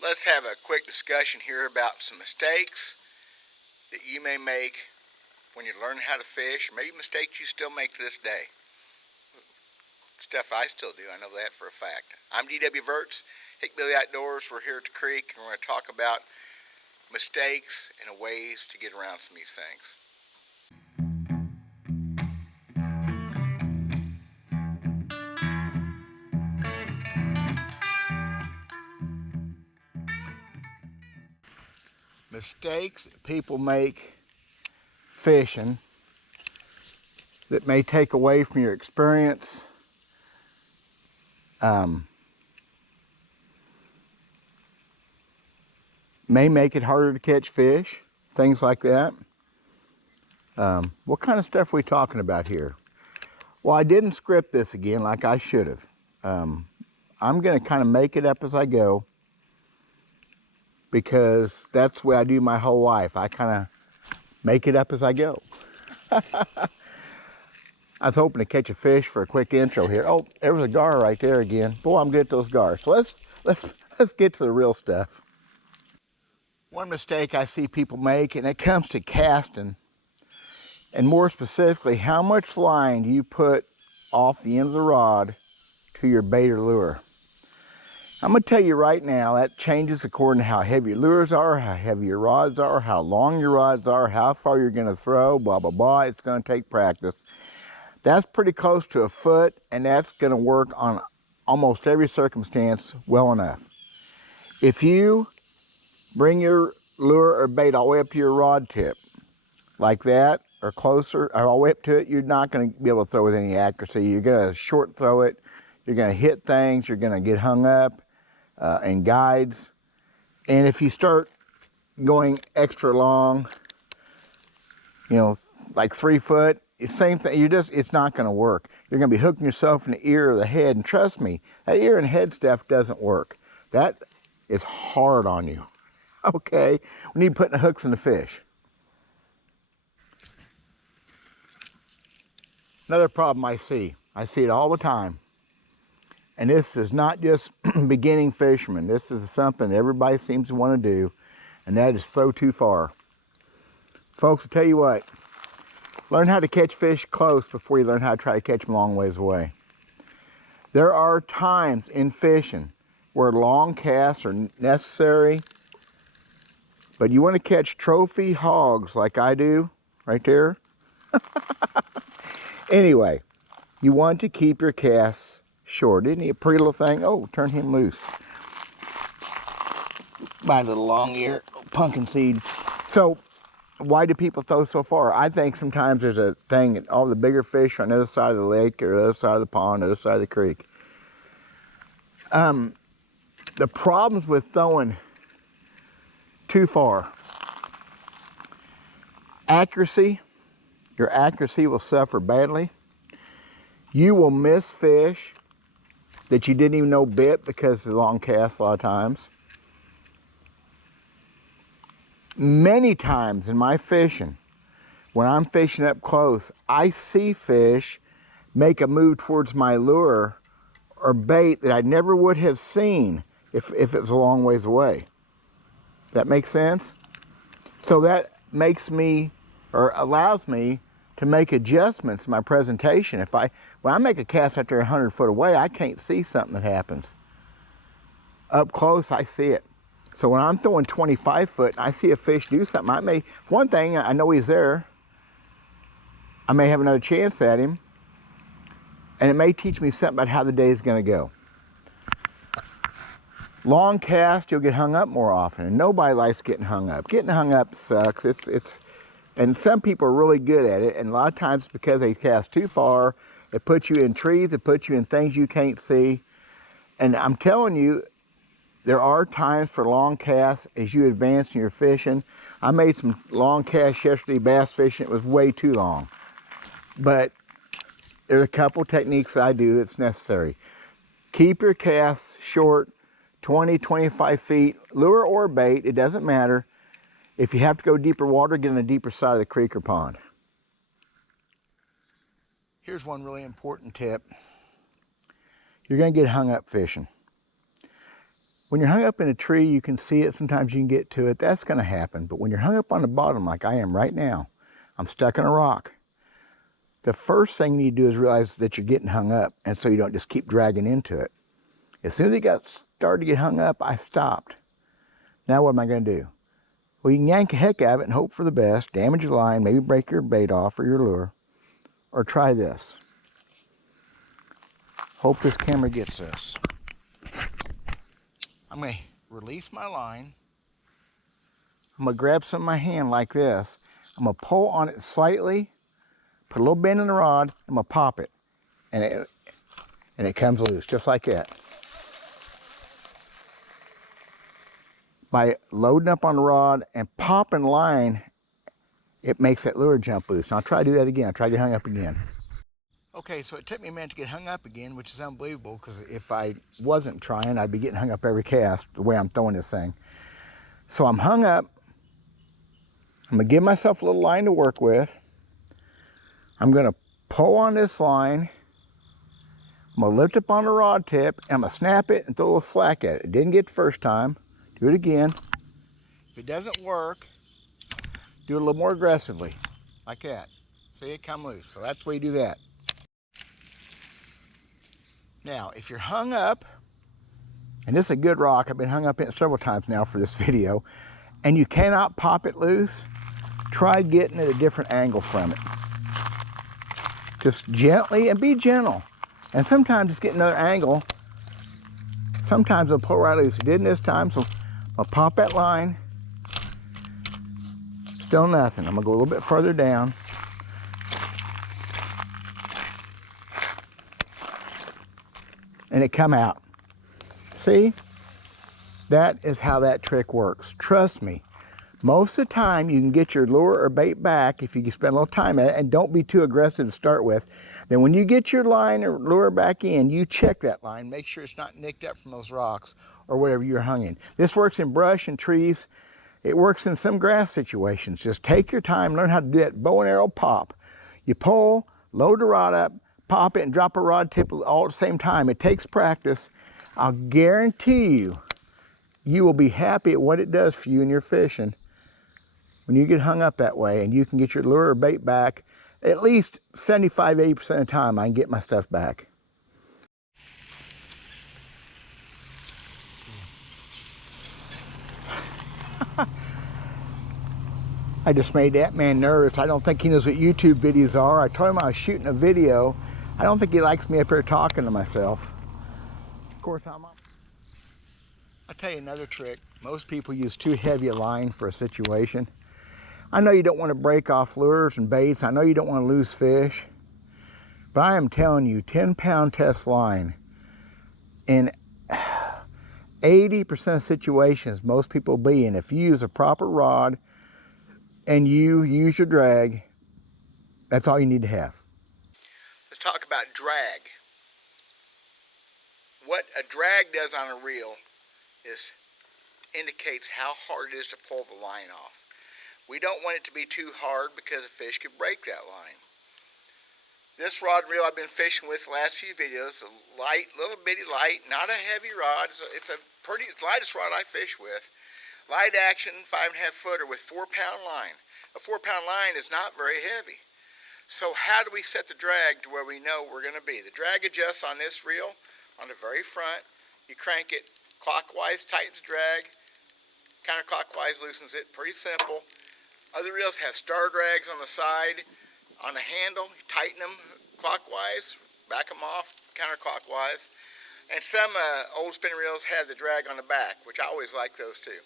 Let's have a quick discussion here about some mistakes that you may make when you learn how to fish, or maybe mistakes you still make to this day. Stuff I still do, I know that for a fact. I'm D.W. Verts, Hickbilly Outdoors. We're here at the creek, and we're going to talk about mistakes and ways to get around some of these things. Mistakes people make fishing that may take away from your experience. May make it harder to catch fish, things like that. What kind of stuff are we talking about here? Well, I didn't script this again like I should have. I'm going to kind of make it up as I go, because that's the way I do my whole life. I kind of make it up as I go. I was hoping to catch a fish for a quick intro here. Oh, there was a gar right there again. Boy, I'm good at those gars. So let's get to the real stuff. One mistake I see people make, and it comes to casting, and more specifically, how much line do you put off the end of the rod to your bait or lure? I'm going to tell you right now, that changes according to how heavy your lures are, how heavy your rods are, how long your rods are, how far you're going to throw, blah, blah, blah. It's going to take practice. That's pretty close to a foot, and that's going to work on almost every circumstance well enough. If you bring your lure or bait all the way up to your rod tip, like that, or closer, or all the way up to it, you're not going to be able to throw with any accuracy. You're going to short throw it. You're going to hit things. You're going to get hung up in guides. And if you start going extra long, you know, like 3 foot, same thing. It's not going to work. You're going to be hooking yourself in the ear or the head. And trust me, that ear and head stuff doesn't work. That is hard on you. Okay, we need putting the hooks in the fish. Another problem I see it all the time, and this is not just beginning fishermen. This is something everybody seems to want to do, and that is throw too far. Folks, I'll tell you what, learn how to catch fish close before you learn how to try to catch them a long ways away. There are times in fishing where long casts are necessary, but you want to catch trophy hogs like I do right there. Anyway, you want to keep your casts short. Isn't he a pretty little thing? Oh, turn him loose. My little long ear, pumpkin seed. So, why do people throw so far? I think sometimes there's a thing that all the bigger fish are on the other side of the lake or the other side of the pond, the other side of the creek. The problems with throwing too far. Accuracy. Your accuracy will suffer badly. You will miss fish that you didn't even know bit because of the long cast a lot of times. Many times in my fishing, when I'm fishing up close, I see fish make a move towards my lure or bait that I never would have seen if it was a long ways away. That makes sense? So that makes me, or allows me, to make adjustments in my presentation. When I make a cast out there 100 foot away, I can't see something that happens. Up close, I see it. So when I'm throwing 25 foot and I see a fish do something, one thing, I know he's there. I may have another chance at him, and it may teach me something about how the day is going to go. Long cast, you'll get hung up more often, and nobody likes getting hung up. Getting hung up sucks. And some people are really good at it, and a lot of times it's because they cast too far. It puts you in trees, it puts you in things you can't see. And I'm telling you, there are times for long casts as you advance in your fishing. I made some long casts yesterday, bass fishing. It was way too long. But there's a couple techniques I do that's necessary. Keep your casts short, 20, 25 feet, lure or bait, it doesn't matter. If you have to go deeper water, get on the deeper side of the creek or pond. Here's one really important tip. You're going to get hung up fishing. When you're hung up in a tree, you can see it. Sometimes you can get to it. That's going to happen. But when you're hung up on the bottom like I am right now, I'm stuck in a rock. The first thing you need to do is realize that you're getting hung up, and so you don't just keep dragging into it. As soon as it got started to get hung up, I stopped. Now what am I going to do? Well, you can yank the heck out of it and hope for the best, damage your line, maybe break your bait off or your lure, or try this. Hope this camera gets this. I'm going to release my line. I'm going to grab some in my hand like this. I'm going to pull on it slightly, put a little bend in the rod, I'm going to pop it, and it comes loose, just like that. By loading up on the rod and popping line, it makes that lure jump loose. Now I'll try to do that again. I'll try to get hung up again. Okay, so it took me a minute to get hung up again, which is unbelievable, because if I wasn't trying, I'd be getting hung up every cast the way I'm throwing this thing. So I'm hung up. I'm going to give myself a little line to work with. I'm going to pull on this line. I'm going to lift up on the rod tip, and I'm going to snap it and throw a little slack at it. It didn't get the first time. Do it again. If it doesn't work, do it a little more aggressively, like that. See it come loose. So that's the way you do that. Now, if you're hung up, and this is a good rock, I've been hung up in it several times now for this video, and you cannot pop it loose, try getting at a different angle from it. Just gently, and be gentle. And sometimes just get another angle. Sometimes it'll pull right loose. It didn't this time, so I'll pop that line. Still nothing. I'm gonna go a little bit further down. And it come out. See? That is how that trick works. Trust me. Most of the time you can get your lure or bait back if you can spend a little time at it, and don't be too aggressive to start with. Then when you get your line or lure back in, you check that line, make sure it's not nicked up from those rocks or whatever you're hung in. This works in brush and trees. It works in some grass situations. Just take your time, learn how to do that bow and arrow pop. You pull, load the rod up, pop it, and drop a rod tip all at the same time. It takes practice. I'll guarantee you, you will be happy at what it does for you in your fishing when you get hung up that way, and you can get your lure or bait back. At least 75–80% of the time I can get my stuff back. I just made that man nervous. I don't think he knows what YouTube videos are. I told him I was shooting a video. I don't think he likes me up here talking to myself. Of course, I'll tell you another trick. Most people use too heavy a line for a situation. I know you don't want to break off lures and baits. I know you don't want to lose fish. But I am telling you, 10-pound test line, in 80% of situations most people will be in, if you use a proper rod and you use your drag, that's all you need to have. Let's talk about drag. What a drag does on a reel indicates how hard it is to pull the line off. We don't want it to be too hard because a fish could break that line. This rod and reel I've been fishing with the last few videos, a light, little bitty light, not a heavy rod. It's the lightest rod I fish with. Light action, 5.5 footer with 4-pound line. A 4-pound line is not very heavy. So how do we set the drag to where we know we're going to be? The drag adjusts on this reel on the very front. You crank it clockwise, tightens the drag. Counterclockwise loosens it. Pretty simple. Other reels have star drags on the side, on the handle. You tighten them clockwise, back them off counterclockwise. And some old spinning reels have the drag on the back, which I always like those too.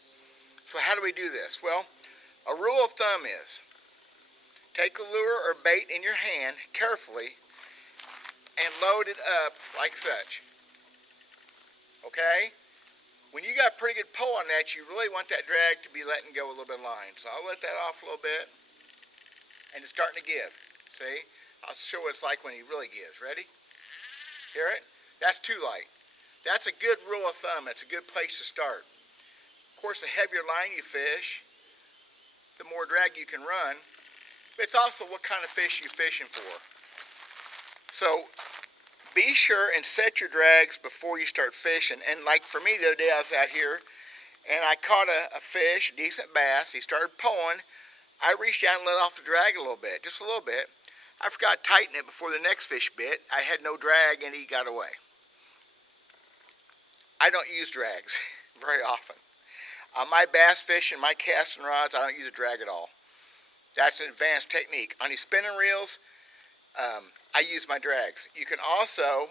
So how do we do this? Well, a rule of thumb is, take the lure or bait in your hand carefully and load it up like such. Okay? When you got a pretty good pull on that, you really want that drag to be letting go a little bit of line. So I'll let that off a little bit. And it's starting to give. See? I'll show what it's like when he really gives. Ready? Hear it? That's too light. That's a good rule of thumb. That's a good place to start. Of course, the heavier line you fish, the more drag you can run. But it's also what kind of fish you're fishing for. So be sure and set your drags before you start fishing. And like for me the other day, I was out here and I caught a fish, a decent bass. He started pulling. I reached down and let off the drag a little bit, just a little bit. I forgot to tighten it before the next fish bit. I had no drag and he got away. I don't use drags very often. On my bass fishing, my casting rods, I don't use a drag at all. That's an advanced technique. On these spinning reels, I use my drags. You can also,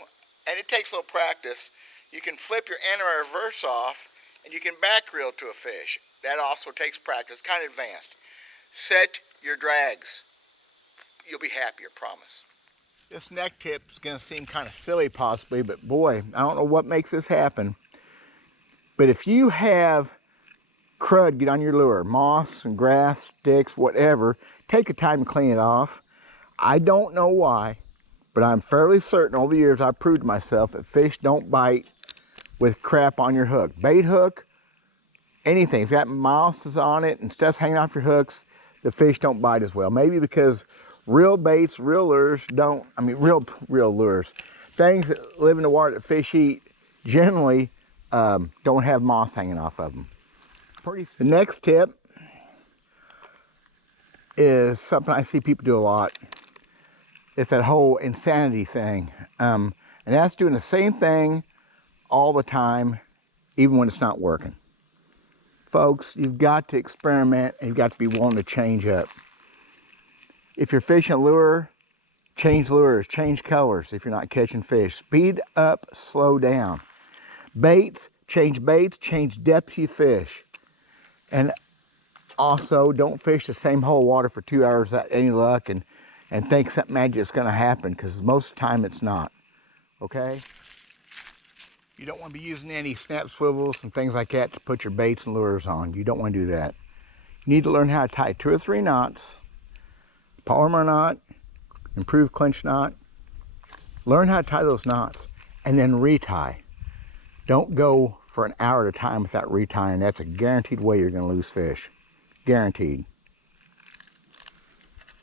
and it takes a little practice, you can flip your anti-reverse off and you can back reel to a fish. That also takes practice, kind of advanced. Set your drags. You'll be happy, I promise. This neck tip is going to seem kind of silly possibly, but boy, I don't know what makes this happen. But if you have crud get on your lure, moss and grass, sticks, whatever, take the time to clean it off. I don't know why, but I'm fairly certain over the years I've proved to myself that fish don't bite with crap on your hook. Bait hook, anything, if got mosses on it and stuff's hanging off your hooks, the fish don't bite as well. Maybe because real baits, real lures don't, real lures, things that live in the water that fish eat generally don't have moss hanging off of them. The next tip is something I see people do a lot. It's that whole insanity thing. And that's doing the same thing all the time, even when it's not working. Folks, you've got to experiment and you've got to be willing to change up. If you're fishing a lure, change lures, change colors if you're not catching fish. Speed up, slow down. Baits, change depth you fish. And also, don't fish the same hole of water for 2 hours without any luck and think something magic is going to happen, because most of the time it's not. Okay? You don't want to be using any snap swivels and things like that to put your baits and lures on. You don't want to do that. You need to learn how to tie 2 or 3 knots, Palmer knot, improved clinch knot. Learn how to tie those knots and then retie. Don't go for an hour at a time without retying. That's a guaranteed way you're going to lose fish. Guaranteed.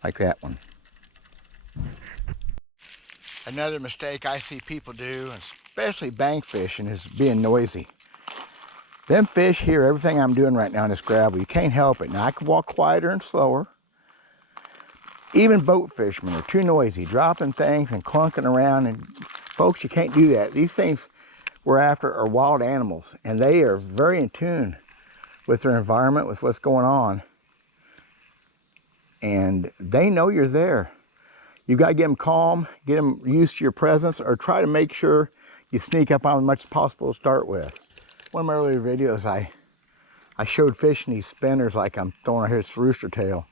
Like that one. Another mistake I see people do, especially bank fishing, is being noisy. Them fish hear everything I'm doing right now in this gravel. You can't help it. Now I can walk quieter and slower. Even boat fishermen are too noisy, dropping things and clunking around. And folks, you can't do that. These things we're after are wild animals, and they are very in tune with their environment, with what's going on. And they know you're there. You've got to get them calm, get them used to your presence, or try to make sure you sneak up on them as much as possible to start with. One of my earlier videos, I showed fishing these spinners like I'm throwing a rooster tail.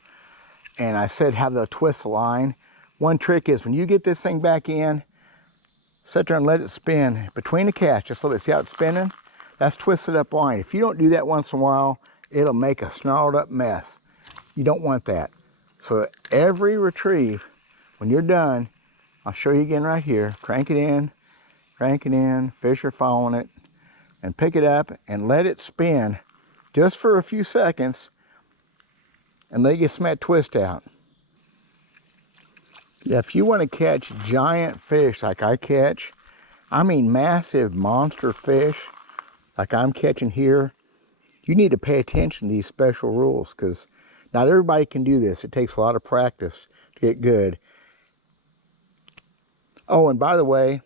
And I said how they'll twist the line. One trick is when you get this thing back in, sit there and let it spin between the casts, just so that see how it's spinning? That's twisted up line. If you don't do that once in a while, it'll make a snarled up mess. You don't want that. So every retrieve, when you're done, I'll show you again right here. Crank it in, fish are following it, and pick it up and let it spin just for a few seconds and let it get some of that twist out. Yeah, if you want to catch giant fish like I catch, massive monster fish like I'm catching here, you need to pay attention to these special rules, because not everybody can do this. It takes a lot of practice to get good. Oh, and by the way,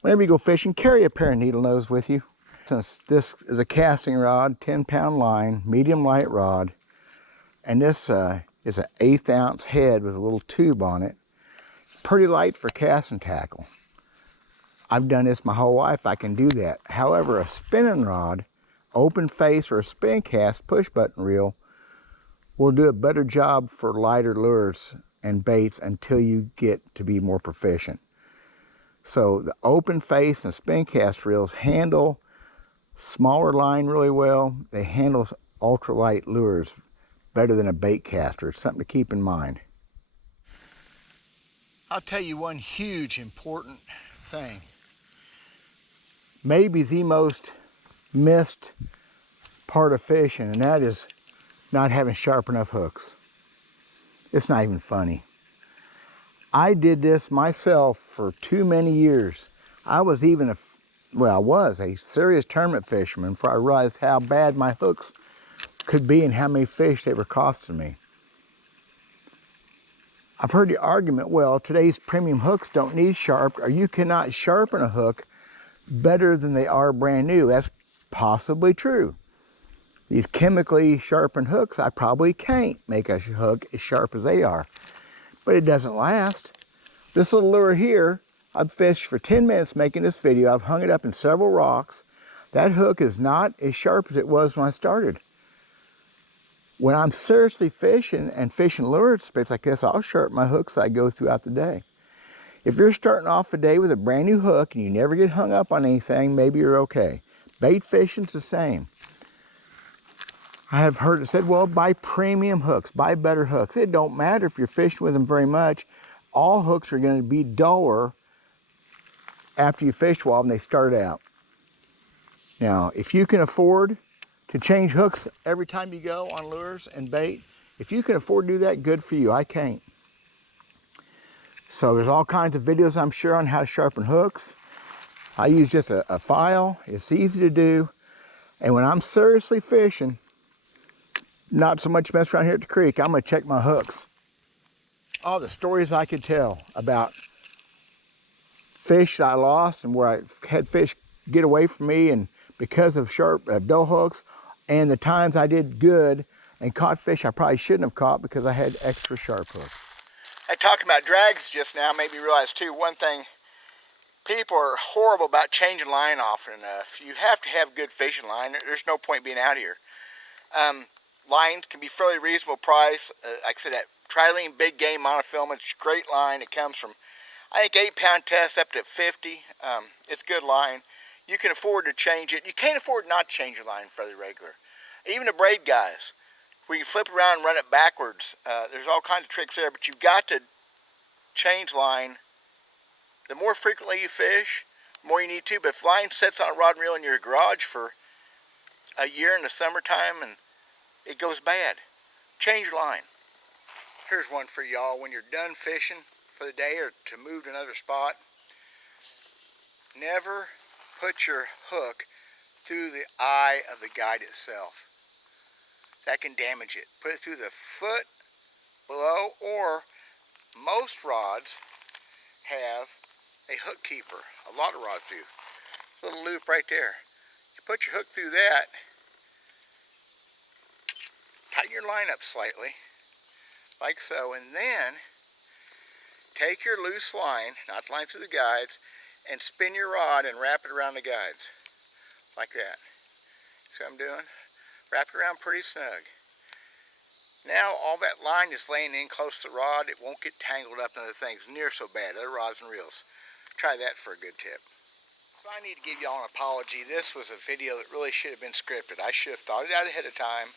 whenever you go fishing, carry a pair of needle nose with you. Since this is a casting rod, 10-pound line, medium light rod, and this is an 1/8 ounce head with a little tube on it. Pretty light for casting tackle. I've done this my whole life. I can do that. However, a spinning rod, open face, or a spin cast push button reel will do a better job for lighter lures and baits until you get to be more proficient. So the open face and spin cast reels handle smaller line really well. They handle ultralight lures better than a bait caster. It's something to keep in mind. I'll tell you one huge important thing. Maybe the most missed part of fishing, and that is not having sharp enough hooks. It's not even funny. I did this myself for too many years. I was a serious tournament fisherman before I realized how bad my hooks could be and how many fish they were costing me. I've heard the argument, well, today's premium hooks don't need sharp, or you cannot sharpen a hook better than they are brand new. That's possibly true. These chemically sharpened hooks, I probably can't make a hook as sharp as they are, but it doesn't last. This little lure here, I've fished for 10 minutes making this video. I've hung it up in several rocks. That hook is not as sharp as it was when I started. When I'm seriously fishing and fishing lure spits like this, I'll sharpen my hooks as I go throughout the day. If you're starting off a day with a brand new hook and you never get hung up on anything, maybe you're okay. Bait fishing's the same. I have heard it said, well, buy premium hooks, buy better hooks. It don't matter if you're fishing with them very much. All hooks are going to be duller after you fish a while than they start out. Now, if you can afford to change hooks every time you go on lures and bait, if you can afford to do that, good for you. I can't. So there's all kinds of videos, I'm sure, on how to sharpen hooks. I use just a file. It's easy to do. And when I'm seriously fishing, not so much mess around here at the creek, I'm going to check my hooks. All the stories I could tell about fish I lost and where I had fish get away from me and because of sharp dull hooks, and the times I did good and caught fish I probably shouldn't have caught because I had extra sharp hooks. I talked about drags just now, made me realize too, one thing, people are horrible about changing line often enough. You have to have good fishing line. There's no point being out here. Lines can be fairly reasonable price. Like I said, that Trilene Big Game monofilament, it's a great line. It comes from, I think, 8-pound test up to 50. It's good line. You can afford to change it. You can't afford not to change your line fairly regular. Even the braid guys, where you flip around and run it backwards, there's all kinds of tricks there, but you've got to change line. The more frequently you fish, the more you need to. But if line sits on a rod and reel in your garage for a year in the summertime and it goes bad, change your line. Here's one for y'all. When you're done fishing for the day or to move to another spot, never put your hook through the eye of the guide itself. That can damage it. Put it through the foot below, or most rods have a hook keeper. A lot of rods do. Little loop right there. You put your hook through that, tighten your line up slightly, like so, and then take your loose line, not the line through the guides, and spin your rod and wrap it around the guides, like that. See what I'm doing? Wrap it around pretty snug. Now all that line is laying in close to the rod. It won't get tangled up in other things near so bad, other rods and reels. Try that for a good tip. So I need to give y'all an apology. This was a video that really should have been scripted. I should have thought it out ahead of time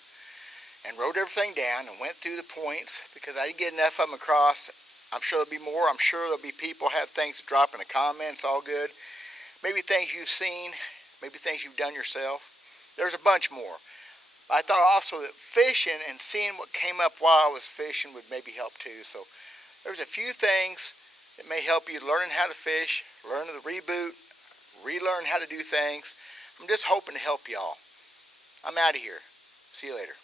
and wrote everything down and went through the points because I didn't get enough of them across. I'm sure there'll be more. I'm sure there'll be people have things to drop in the comments. All good. Maybe things you've seen, maybe things you've done yourself. There's a bunch more. I thought also that fishing and seeing what came up while I was fishing would maybe help too. So there's a few things that may help you learning how to fish, learn the reboot, relearn how to do things. I'm just hoping to help y'all. I'm out of here. See you later.